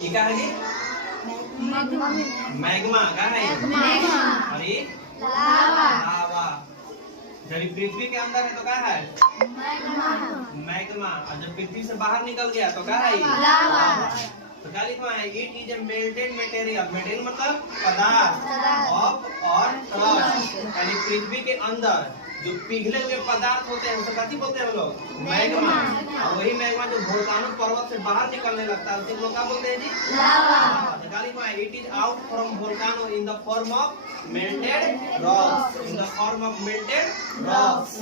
ये क्या है जी? मैग्मा क्या है? अरे लावा। जब ये पृथ्वी के अंदर है तो क्या है? मैग्मा। और जब पृथ्वी से बाहर निकल गया तो क्या है? तो क्या लिखा है? It is a melted material. Material मतलब पदार्थ ऑफ और यानी पृथ्वी के अंदर जो पिघले हुए पदार्थ होते हैं उसे कथी बोलते हैं हम लोग? मैग्मा। और वही मैग्मा जो वोल्केनो पर्वत से बाहर निकलने लगता है उसे लोग क्या बोलते हैं जी? Lava. It is out from volcano in the form of melted rocks. In the form of melted rocks.